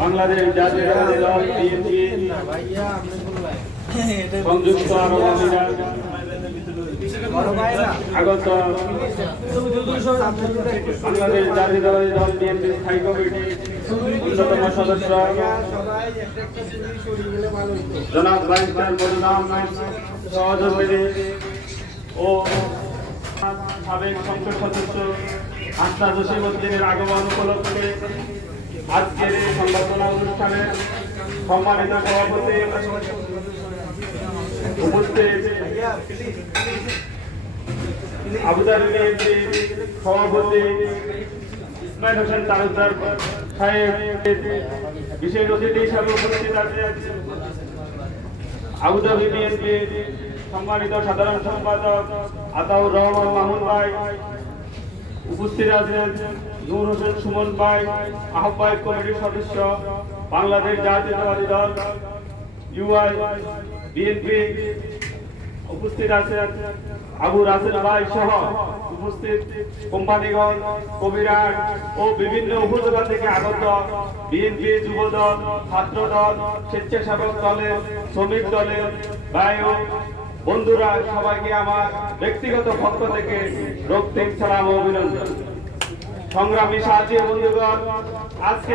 বাংলাদেশ জাতীয়তাবাদী দল বিএনপি সংযুক্ত আরব আমিরাত আগত বাংলাদেশ জাতীয়তাবাদী দল বিএনপি স্থায়ী কমিটির অন্যতম সদস্য জনাব বাইস্টার মজুদাম সহযোগী ও সাবেক সংসদ সদস্য আস্থা জসিমউদ্দিনের আগমন উপলক্ষে আজকের এই সংবর্ধনা অনুষ্ঠানে সম্মানিত সভাপতি উপস্থিত আবুধাবি বিএনপি সভাপতি ইসমাইল হোসেন তালুকদার সাহেব বিশেষ অতিথি হিসাবে উপস্থিত আছেন আবুধাবি বিএনপি সম্মানিত সাধারণ সম্পাদক আতাউর রহমান মামুন ভাই, উপস্থিত আছেন নূর হোসেন সুমন ভাই আহ্বায়ক কমিটির সদস্য বাংলাদেশ জাতীয়তাবাদী দল ইউআই বিএনপি, উপস্থিত আছেন আবু রাসেল ভাই সহ উপস্থিত কোম্পানিগঞ্জ কবিরাট ও বিভিন্ন উপজেলা থেকে আগত বিএনপি যুবদল ছাত্রদল স্বেচ্ছাসেবক দলের শ্রমিক দলের ভাই ও বন্ধুরা, সবাইকে আমার ব্যক্তিগত পক্ষ থেকে রক্তিম সালাম ও অভিনন্দন। সংগ্রামী সাথী বন্ধুগণ, আজকে